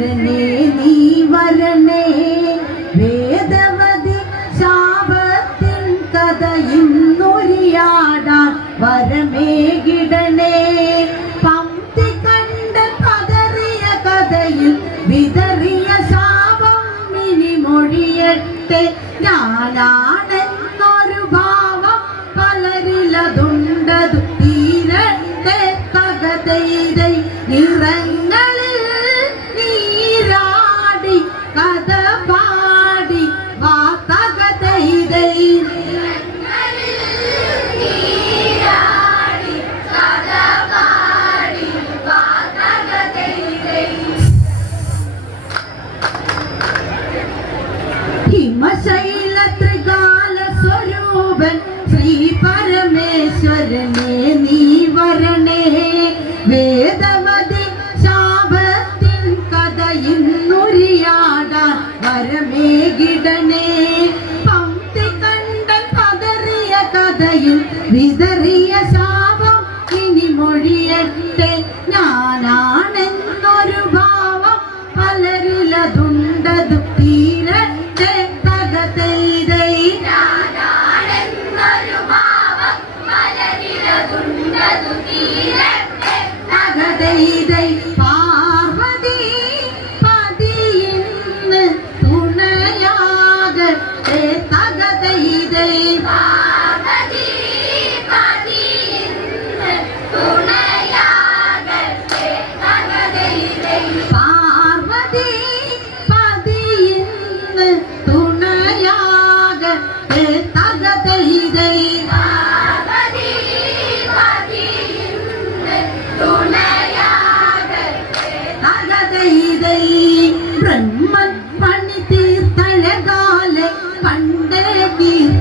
ശരണേ നീ വരണേ വേദവതി ശാപത്തിൻ കഥ ഇന്നൊരിയാടാൻ വരമേകിടണേ കണ്ട പതറിയ കഥയിൽ വിതറിയ ശാപം ഇനി മൊഴിയട്ടെ. ഞാനാണെന്നൊരു വരമേകിടണേ പംക്തി കണ്ടൻ പതറിയ കഥയിൽ വിതറിയ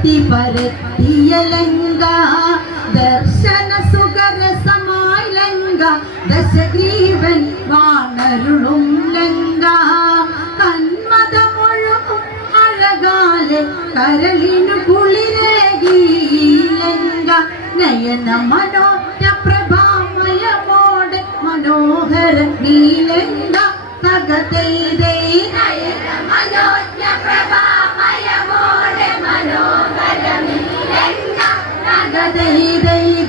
കീർത്തി പരത്തിയ ലങ്ക ദർശന സുഖരസമായ ലങ്ക ദശഗ്രീവൻ വാണരുളും ലങ്ക. കന്മതമൊഴുകും അഴകാലെ കരളിനു കുളിരേകി ലങ്ക. നയന മനോജ്ഞ പ്രഭാമയമോടെ മനോഹര നീലങ്ക മനോജ തകതൈതൈ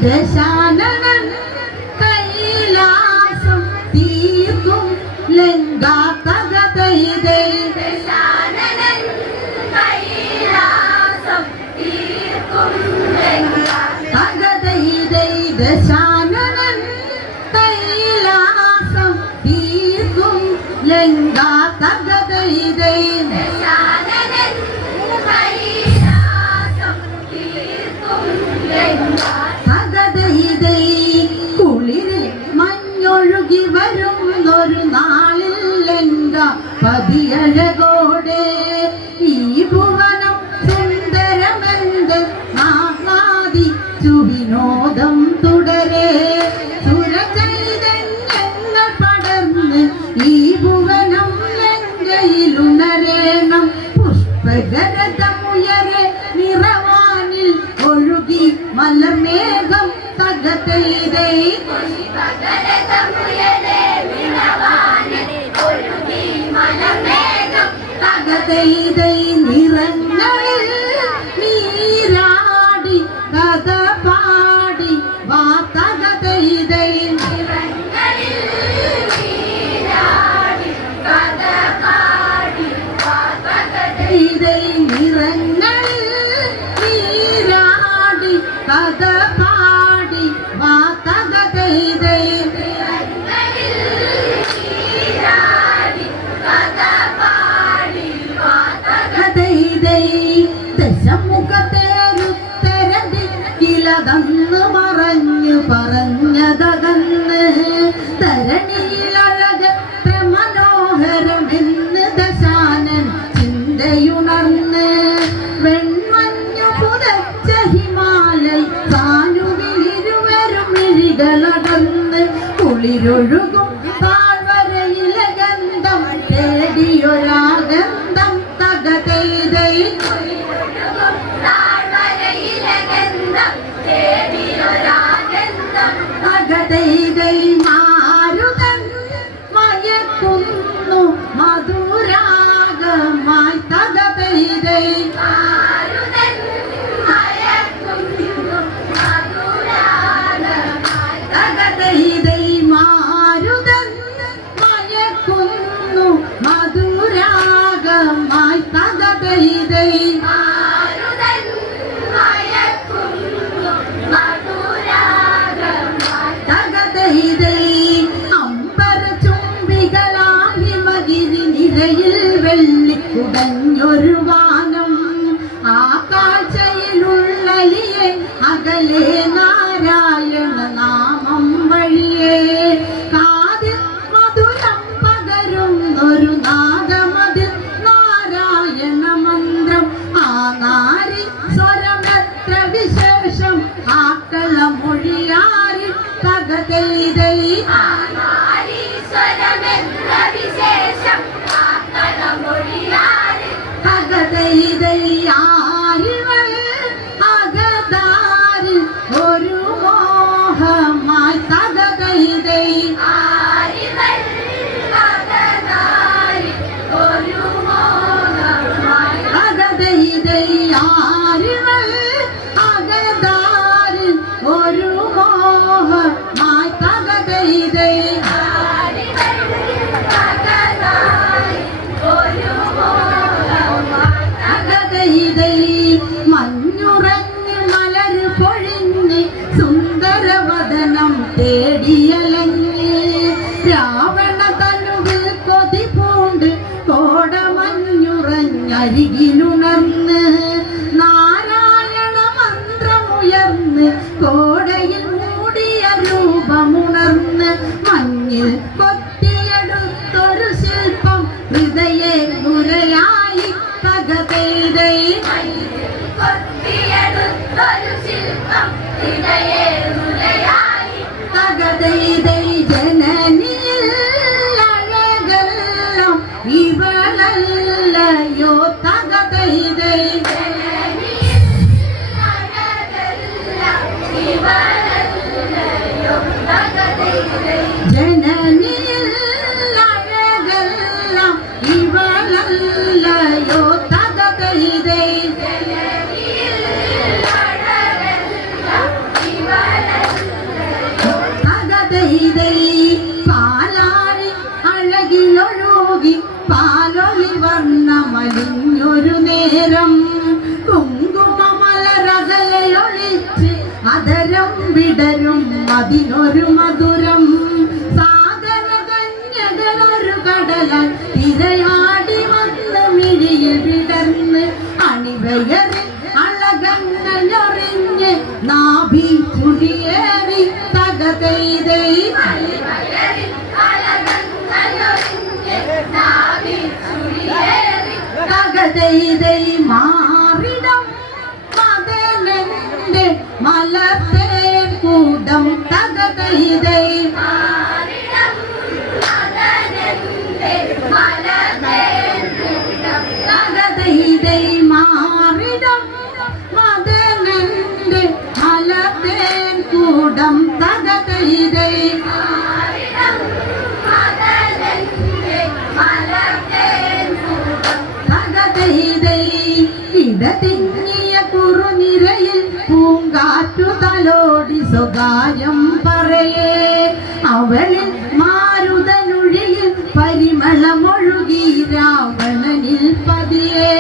ദശാനനൻ മഞ്ഞൊഴുകി ഒരു നാളിൽ എന്താ പതിയഴകോടെ തകതൈതൈ നിറങ്ങളിൽ കുളിരൊഴുകും താഴ്വരയിലെ ഗന്ധം തേടിയൊരാഗന്ധം തകതൈതൈ. തകതൈതൈ ഒരു நான் தகதை മാറിടം മതനന്റെ മലത്തെ തിങ്ങിയ കുറുനിരയിൽ പൂങ്കാറ്റു തലോടി സ്വകാര്യം പറയേ. അവളിൽ മാരുതനുഴിയിൽ പരിമളമൊഴുകി രാവണനിൽ പതിയേ.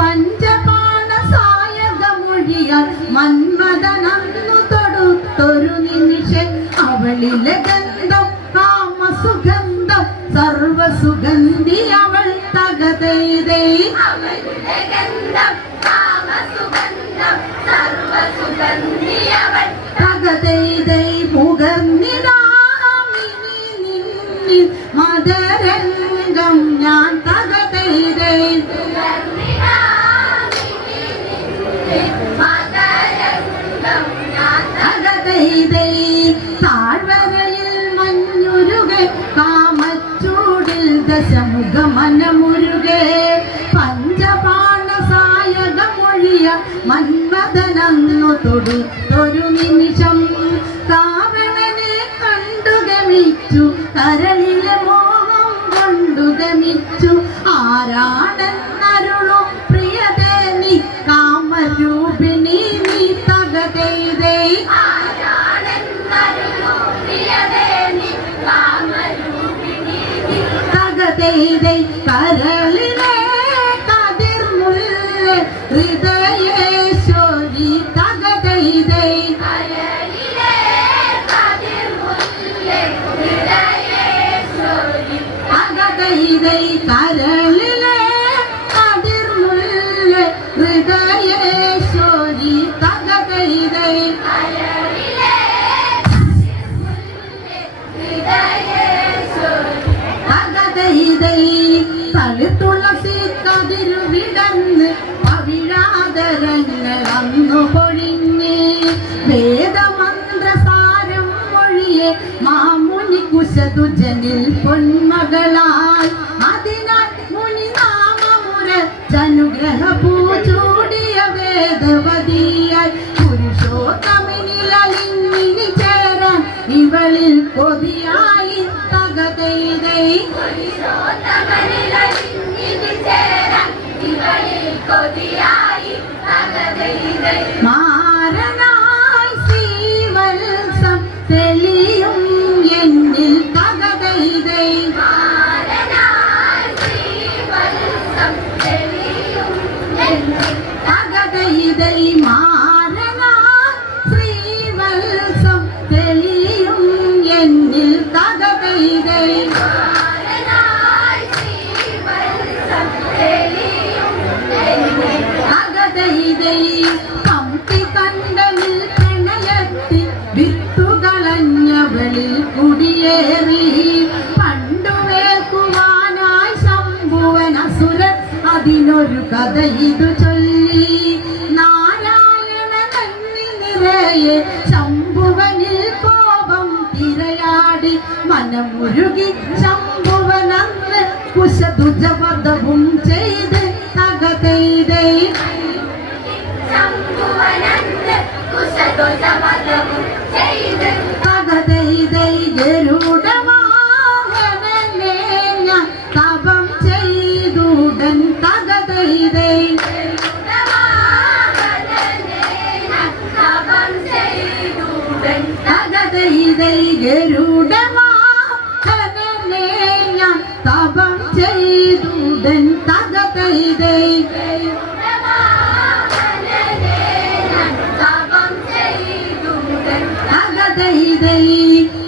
പഞ്ചപാണ സായകമൊഴിയാൽ മന്മഥനന്നു തൊടുത്തൊരു നിമിഷം. അവളിലെ ഗന്ധം കാമസുഗന്ധം സർവസുഗന്ധി അവൾ തകതേ. അവരുടെ ഗന്ധം കാമസുഗന്ധം സർവസുഗന്ധിയവൻ. പകതെയ്ത കൊടുത്തൊരു നിമിഷം കാവണനെ കണ്ടു ഗമിച്ചു. കരളിലെ മോഹം കൊണ്ടു ഗമിച്ചു. ആരാണെന്നരുളു പ്രിയതേ നീ കാമരൂപിണി നീ തകതൈതേ. തകതൈതൈ കര கரளிதை கரளி നാമമുരച്ചനുഗ്രഹ പൂചൂടിയ വേദവതിയായി പുരുഷോത്തമനിലിഞ്ഞിനി ചേരാൻ ഇവളിൽ കൊതിയായി തകതൈതൈ മാരനായി അതിനൊരു കഥ ഇതു ചൊല്ലി. നാരായണ കണ്ണിൽ നിറയെ ശംഭുവനിൽ കോപം തിരയാടി മനമുരുകി ശംഭുവനന്ന് കുശതുജപദവും ചെയ്ത് തകതൈതൈ ചെയ്ത്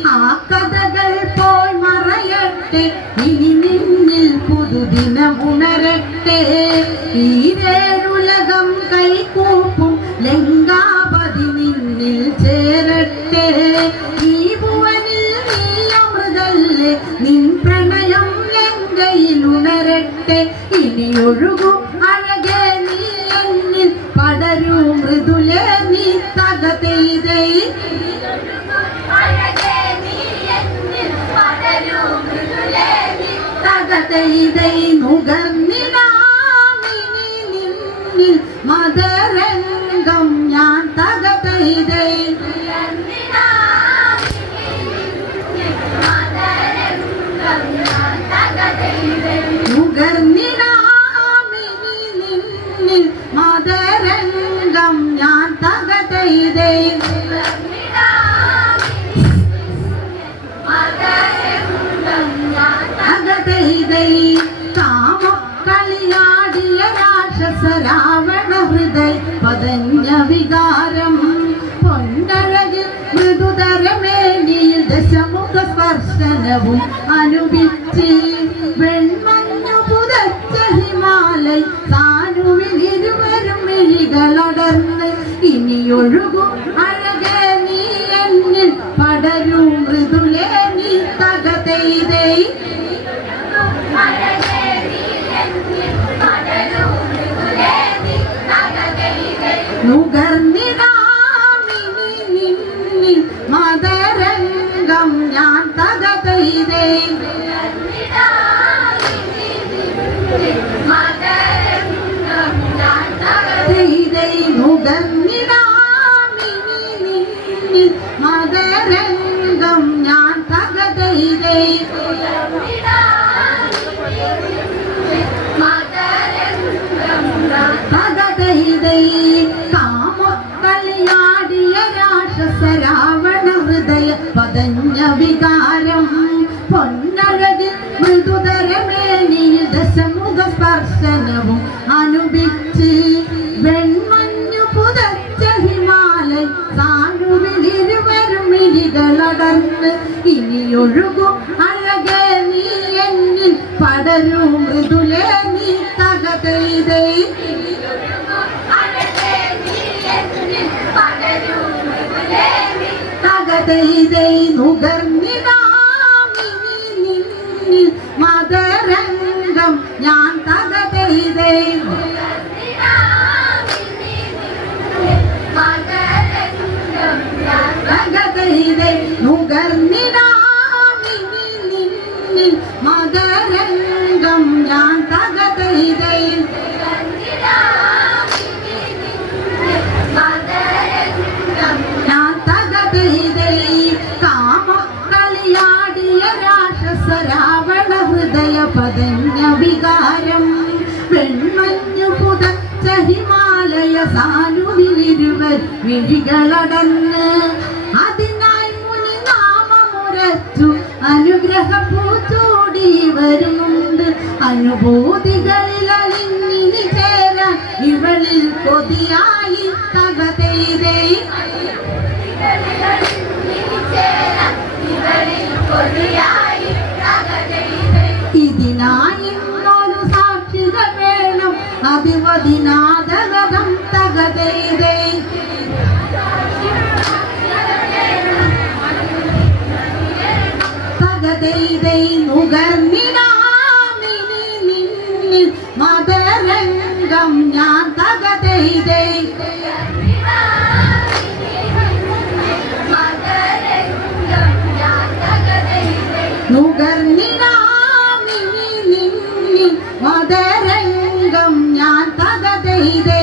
ആ കഥകൾ പോയി മറയട്ടെ ഇനി നിന്നിൽ പുതുദിനം ഉണരട്ടെ ഈരേഴുലകം അഴകെ നീ എന്നിൽ പടരൂ മൃദുലേ നീ തകതൈതൈ തകതൈതൈ നുകർന്നിടാമിനി നിന്നിൽ മദരംഗം ഞാൻ തകതൈതൈ തകതൈതൈ തകതൈതൈ കാമം കളിയാടിയ രാക്ഷസ രാവണ ഹൃദയ പതഞ്ഞ വികാരം. പൊന്നഴകിൽ മൃദുതരമേനിയിൽ ദശമുഖ സ്പർശനവും അനുഭിച്ച് വെൺമഞ്ഞു പുതച്ച ഹിമാലയ ഇനിയൊഴുകും അഴകേ നീ എന്നിൽ പടരും മൃദുലേ നീ തകതൈതൈ നുകർന്നിടാമിനി നിന്നിൽ മദരംഗം ഞാൻ തകതൈതൈ ഇനിയൊഴുകും അഴകേ നീ എന്നിൽ പടരും മൃദുലേ നീ തകതൈതൈ തകതൈതൈ നുകർന്നിടാമിനി മകരംഗം ഞാൻ തകതൈതയിൽ ഞാൻ തകതൈതൈ കാമ കളിയാടിയ രാക്ഷസ രാവണ ഹൃദയ പതഞ്ഞ വികാരം വെൺമഞ്ഞു പുതച്ച ഹിമാലയ സാനുവിലിരുവർ മിഴികളടന്ന് അതിനായി മുനി നാമമുരച്ചു അനുഗ്രഹ പൂച്ചോടി വരുന്നുണ്ട് അനുഭൂതികളിൽ അലിഞ്ഞിനി ചേരാൻ ഇവളിൽ കൊതിയായി മദരംഗം ഞാൻ തകതെയ്ത